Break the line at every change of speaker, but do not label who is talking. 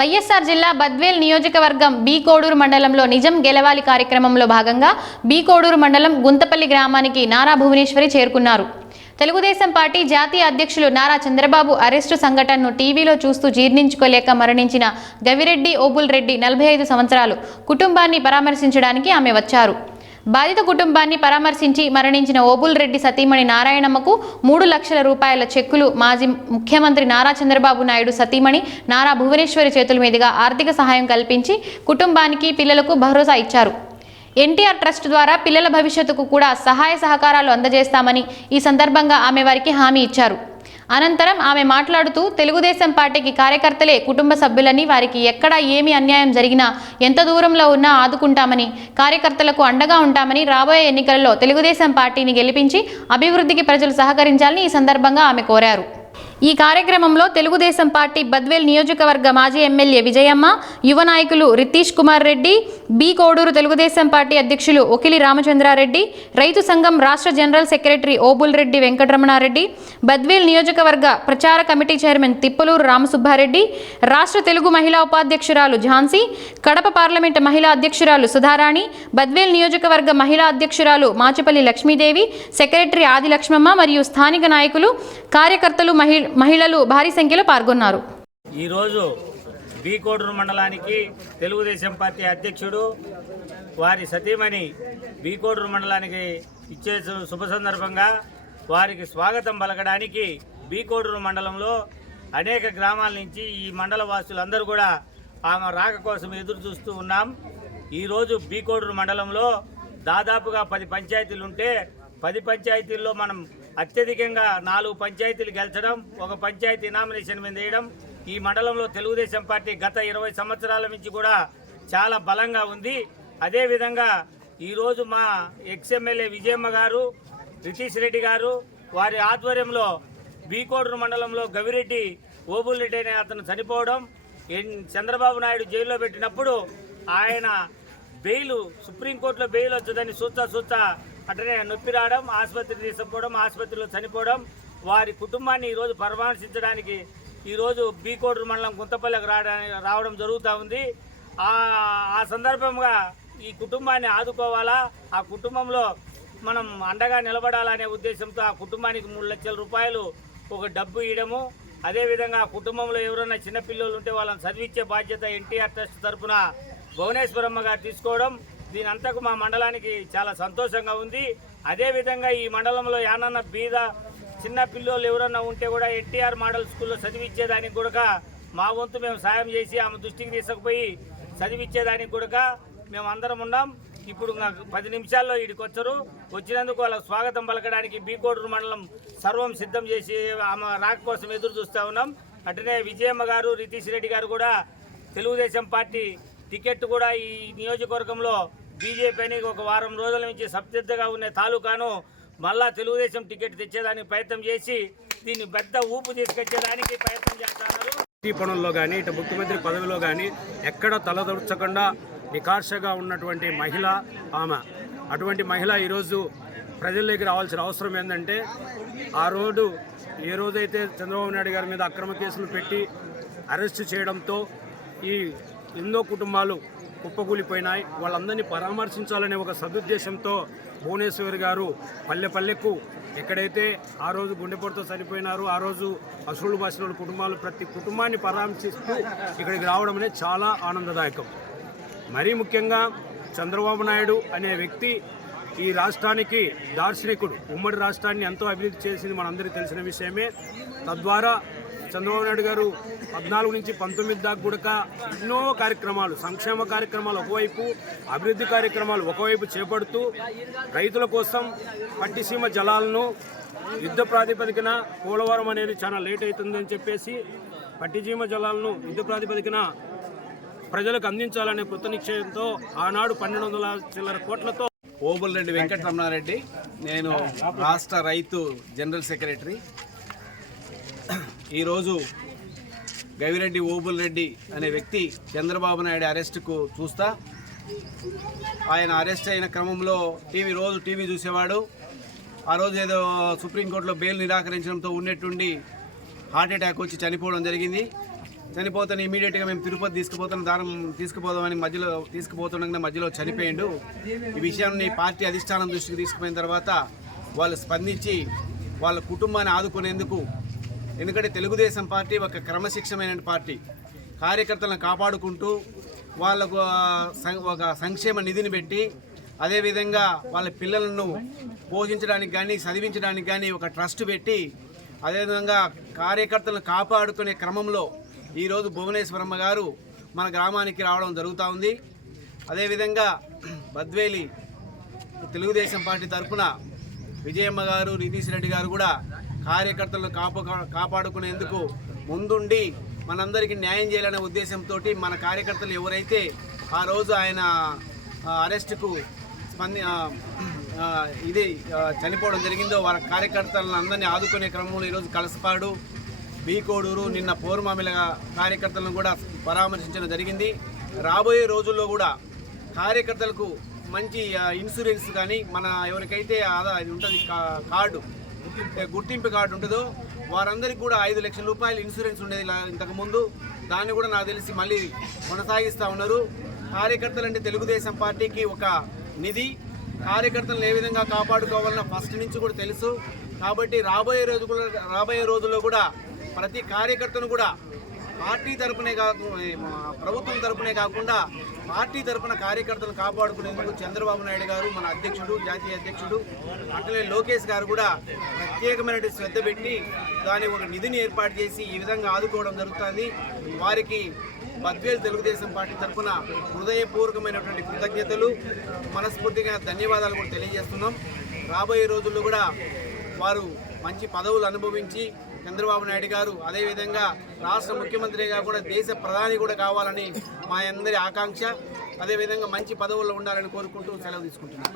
వైఎస్ఆర్ జిల్లా బద్వేల్ నియోజకవర్గం బి కోడూరు మండలంలో నిజం గెలవాలి కార్యక్రమంలో భాగంగా బి కోడూరు మండలం గుంతపల్లి గ్రామానికి నారా భువనేశ్వరి చేరుకున్నారు. తెలుగుదేశం పార్టీ జాతీయ అధ్యక్షులు నారా చంద్రబాబు అరెస్టు సంఘటనను టీవీలో చూస్తూ జీర్ణించుకోలేక మరణించిన గవిరెడ్డి ఓబుల్ రెడ్డి నలభై ఐదు సంవత్సరాలు కుటుంబాన్ని పరామర్శించడానికి ఆమె వచ్చారు. బాధిత కుటుంబాన్ని పరామర్శించి మరణించిన ఓబుల్ రెడ్డి సతీమణి నారాయణమ్మకు మూడు లక్షల రూపాయల చెక్కులు మాజీ ముఖ్యమంత్రి నారా చంద్రబాబు నాయుడు సతీమణి నారా భువనేశ్వరి చేతుల మీదుగా ఆర్థిక సహాయం కల్పించి కుటుంబానికి పిల్లలకు భరోసా ఇచ్చారు. ఎన్టీఆర్ ట్రస్ట్ ద్వారా పిల్లల భవిష్యత్తుకు కూడా సహాయ సహకారాలు అందజేస్తామని ఈ సందర్భంగా ఆమె వారికి హామీ ఇచ్చారు. అనంతరం ఆమె మాట్లాడుతూ తెలుగుదేశం పార్టీకి కార్యకర్తలే కుటుంబ సభ్యులని వారికి ఎక్కడ ఏమి అన్యాయం జరిగినా ఎంత దూరంలో ఉన్నా ఆదుకుంటామని కార్యకర్తలకు అండగా ఉంటామని రాబోయే ఎన్నికలలో తెలుగుదేశం పార్టీని గెలిపించి అభివృద్ధికి ప్రజలు సహకరించాలని ఈ సందర్భంగా ఆమె కోరారు. ఈ కార్యక్రమంలో తెలుగుదేశం పార్టీ బద్వేల్ నియోజకవర్గ మాజీ ఎమ్మెల్యే విజయమ్మ యువ నాయకులు రితీష్ కుమార్ రెడ్డి బి కోడూరు తెలుగుదేశం పార్టీ అధ్యక్షులు ఒకిలి రామచంద్రారెడ్డి రైతు సంఘం రాష్ట్ర జనరల్ సెక్రటరీ ఓబుల్ రెడ్డి వెంకటరమణారెడ్డి బద్వేల్ నియోజకవర్గ ప్రచార కమిటీ చైర్మన్ తిప్పలూరు రామసుబ్బారెడ్డి రాష్ట్ర తెలుగు మహిళా ఉపాధ్యక్షురాలు ఝాన్సీ కడప పార్లమెంట్ మహిళా అధ్యక్షురాలు సుధారాణి బద్వేల్ నియోజకవర్గ మహిళా అధ్యక్షురాలు మాచిపల్లి లక్ష్మీదేవి సెక్రటరీ ఆది లక్ష్మమ్మ మరియు స్థానిక నాయకులు కార్యకర్తలు మహి మహిళలు భారీ సంఖ్యలో పాల్గొన్నారు.
ఈరోజు బి కోడూరు మండలానికి తెలుగుదేశం పార్టీ అధ్యక్షుడు వారి సతీమణి బి కోడూరు మండలానికి ఇచ్చే శుభ సందర్భంగా వారికి స్వాగతం పలకడానికి బి కోడూరు మండలంలో అనేక గ్రామాల నుంచి ఈ మండల వాసులందరూ కూడా ఆమె రాక కోసం ఎదురు చూస్తూ ఉన్నాం. ఈరోజు బి కోడూరు మండలంలో దాదాపుగా పది పంచాయతీలు ఉంటే పది పంచాయతీల్లో మనం అత్యధికంగా నాలుగు పంచాయతీలు గెలిచడం ఒక పంచాయతీ నామినేషన్ మీద వేయడం ఈ మండలంలో తెలుగుదేశం పార్టీ గత ఇరవై సంవత్సరాల నుంచి కూడా చాలా బలంగా ఉంది. అదేవిధంగా ఈరోజు మా ఎక్స్ఎమ్మెల్యే విజయమ్మ గారు రితీష్ రెడ్డి గారు వారి ఆధ్వర్యంలో బీకోడూరు మండలంలో గవిరెడ్డి ఓబుల్రెడ్డి అనే అతను చనిపోవడం ఎన్- చంద్రబాబు నాయుడు జైల్లో పెట్టినప్పుడు ఆయన బెయిల్ సుప్రీంకోర్టులో బెయిల్ వచ్చదని చూస్తా చూస్తా అట్లనే నొప్పి రావడం ఆసుపత్రికి తీసుకుపోవడం ఆసుపత్రిలో చనిపోవడం వారి కుటుంబాన్ని ఈరోజు పరామర్శించడానికి ఈరోజు బీకోడూరు మండలం గుంతపల్లికి రావడానికి రావడం జరుగుతూ ఉంది. ఆ ఆ సందర్భంగా ఈ కుటుంబాన్ని ఆదుకోవాలా? ఆ కుటుంబంలో మనం అండగా నిలబడాలనే ఉద్దేశంతో ఆ కుటుంబానికి మూడు లక్షల రూపాయలు ఒక డబ్బు ఇవ్వడము. అదేవిధంగా ఆ కుటుంబంలో ఎవరైనా చిన్నపిల్లలు ఉంటే వాళ్ళని చదివించే బాధ్యత ఎన్టీఆర్ ట్రస్ట్ తరఫున భువనేశ్వరమ్మ గారు తీసుకోవడం. దీనంతకు మా మండలానికి చాలా సంతోషంగా ఉంది. అదేవిధంగా ఈ మండలంలో యానన్న బీద చిన్న పిల్లలు ఎవరన్నా ఉంటే కూడా ఎన్టీఆర్ మోడల్ స్కూల్లో చదివించేదానికి కూడా మా వంతు మేము సాయం చేసి ఆమె దృష్టికి తీసుకుపోయి చదివించేదానికి కూడా మేము అందరం ఉన్నాం. ఇప్పుడు పది నిమిషాల్లో ఇక్కడికి వచ్చారు వచ్చినందుకు వాళ్ళ స్వాగతం పలకడానికి బీకోడూరు మండలం సర్వం సిద్ధం చేసి ఆమె రాక కోసం ఎదురు చూస్తూ ఉన్నాం. అటునే విజయమ్మ గారు రితీష్ రెడ్డి గారు కూడా తెలుగుదేశం పార్టీ టికెట్ కూడా ఈ నియోజకవర్గంలో బీజేపీని ఒక వారం రోజుల నుంచి సబ్సిద్ధగా ఉన్న తాలూకాను మళ్ళా తెలుగుదేశం టికెట్ తెచ్చేదానికి ప్రయత్నం చేసి దీన్ని పెద్ద ఊపు తీసుకొచ్చేదానికి ప్రయత్నం చేస్తున్నారు.
ఈ పనుల్లో కానీ ఇటు ముఖ్యమంత్రి పదవిలో కానీ ఎక్కడ తలదొరచకుండా నికార్షగా ఉన్నటువంటి మహిళ ఆమె. అటువంటి మహిళ ఈరోజు ప్రజల్లోకి రావాల్సిన అవసరం ఏంటంటే ఆ రోజు ఏ రోజైతే చంద్రబాబు నాయుడు గారి మీద అక్రమ కేసులు పెట్టి అరెస్టు చేయడంతో ఈ ఎన్నో కుటుంబాలు కుప్పకూలిపోయినాయి. వాళ్ళందరినీ పరామర్శించాలనే ఒక సదుద్దేశంతో భువనేశ్వర్ గారు పల్లె పల్లెకు ఎక్కడైతే ఆ రోజు గుండెపోటుతో చనిపోయినారు ఆ రోజు అసలు బాసిన కుటుంబాలు ప్రతి కుటుంబాన్ని పరామర్శిస్తూ ఇక్కడికి రావడం అనేది చాలా ఆనందదాయకం. మరీ ముఖ్యంగా చంద్రబాబు నాయుడు అనే వ్యక్తి ఈ రాష్ట్రానికి దార్శనికుడు. ఉమ్మడి రాష్ట్రాన్ని ఎంతో అభివృద్ధి చేసింది మనందరికీ తెలిసిన విషయమే. తద్వారా చంద్రబాబు నాయుడు గారు పద్నాలుగు నుంచి పంతొమ్మిది దాకా కూడా ఎన్నో కార్యక్రమాలు సంక్షేమ కార్యక్రమాలు ఒకవైపు అభివృద్ధి కార్యక్రమాలు ఒకవైపు చేపడుతూ రైతుల కోసం పట్టిసీమ జలాలను యుద్ధ ప్రాతిపదికన పోలవరం అనేది చాలా లేట్ అవుతుందని చెప్పేసి పట్టిసీమ జలాలను యుద్ధ ప్రాతిపదికన ప్రజలకు అందించాలనే కృత నిశ్చయంతో ఆనాడు పన్నెండు వందల చిల్లర కోట్లతో
ఓబుల్రెడ్డి వెంకటరమణారెడ్డి నేను రాష్ట్ర రైతు జనరల్ సెక్రటరీ. ఈరోజు గవిరెడ్డి ఓబుల్ రెడ్డి అనే వ్యక్తి చంద్రబాబు నాయుడు అరెస్టుకు చూస్తా. ఆయన అరెస్ట్ అయిన క్రమంలో టీవీ రోజు టీవీ చూసేవాడు. ఆ రోజు ఏదో సుప్రీంకోర్టులో బెయిల్ నిరాకరించడంతో ఉన్నట్టుండి హార్ట్ అటాక్ వచ్చి చనిపోవడం జరిగింది. చనిపోతాను ఇమీడియట్గా మేము తిరుపతి తీసుకుపోతాం దానం తీసుకుపోదామని మధ్యలో తీసుకుపోతుండగానే మధ్యలో చనిపోయిండు. ఈ విషయాన్ని పార్టీ అధిష్టానం దృష్టికి తీసుకుపోయిన తర్వాత వాళ్ళు స్పందించి వాళ్ళ కుటుంబాన్ని ఆదుకునేందుకు ఎందుకంటే తెలుగుదేశం పార్టీ ఒక క్రమశిక్షమైన పార్టీ. కార్యకర్తలను కాపాడుకుంటూ వాళ్ళకు సం- ఒక సంక్షేమ నిధిని పెట్టి అదేవిధంగా వాళ్ళ పిల్లలను పోషించడానికి కానీ చదివించడానికి కానీ ఒక ట్రస్ట్ పెట్టి అదేవిధంగా కార్యకర్తలను కాపాడుకునే క్రమంలో ఈరోజు భువనేశ్వరమ్మ గారు మన గ్రామానికి రావడం జరుగుతూ ఉంది. అదేవిధంగా బద్వేలి తెలుగుదేశం పార్టీ తరఫున విజయమ్మ గారు నితీష్ రెడ్డి గారు కూడా కార్యకర్తలను కాపు కాపాడుకునేందుకు ముందుండి మనందరికీ న్యాయం చేయాలనే ఉద్దేశంతో మన కార్యకర్తలు ఎవరైతే ఆ రోజు ఆయన అరెస్టుకు స్పంది ఇది చనిపోవడం జరిగిందో వారి కార్యకర్తలను అందరినీ ఆదుకునే క్రమంలో ఈరోజు కలసపాడు బీకోడూరు నిన్న పౌర్మామిల కార్యకర్తలను కూడా పరామర్శించడం జరిగింది. రాబోయే రోజుల్లో కూడా కార్యకర్తలకు మంచి ఇన్సూరెన్స్ కానీ మన ఎవరికైతే ఆదా ఇది ఉంటుంది కా- కార్డు గుర్తింపు కార్డు ఉంటుందో వారందరికీ కూడా ఐదు లక్షల రూపాయలు ఇన్సూరెన్స్ ఉండేది ఇంతకుముందు. దాన్ని కూడా నాకు తెలిసి మళ్ళీ కొనసాగిస్తూ ఉన్నారు. కార్యకర్తలు అంటే తెలుగుదేశం పార్టీకి ఒక నిధి. కార్యకర్తలను ఏ విధంగా కాపాడుకోవాలన్న ఫస్ట్ నుంచి కూడా తెలుసు. కాబట్టి రాబోయే రోజు కూడా రాబోయే రోజుల్లో కూడా ప్రతి కార్యకర్తను కూడా పార్టీ తరపునే కాకు ప్రభుత్వం తరపునే కాకుండా పార్టీ తరపున కార్యకర్తలు కాపాడుకునేందుకు చంద్రబాబు నాయుడు గారు మన అధ్యక్షుడు జాతీయ అధ్యక్షుడు అట్లనే లోకేష్ గారు కూడా ప్రత్యేకమైన శ్రద్ధ పెట్టి దాని ఒక నిధిని ఏర్పాటు చేసి ఈ విధంగా ఆదుకోవడం జరుగుతుంది. వారికి బద్వేల్ తెలుగుదేశం పార్టీ తరఫున హృదయపూర్వకమైనటువంటి కృతజ్ఞతలు మనస్ఫూర్తిగా ధన్యవాదాలు కూడా తెలియజేస్తున్నాం. రాబోయే రోజుల్లో కూడా వారు మంచి పదవులు అనుభవించి చంద్రబాబు నాయుడు గారు అదేవిధంగా రాష్ట్ర ముఖ్యమంత్రిగా కూడా దేశ ప్రధాని కూడా కావాలని మా అందరి ఆకాంక్ష. అదేవిధంగా మంచి పదవుల్లో ఉండాలని కోరుకుంటూ సెలవు తీసుకుంటున్నాను.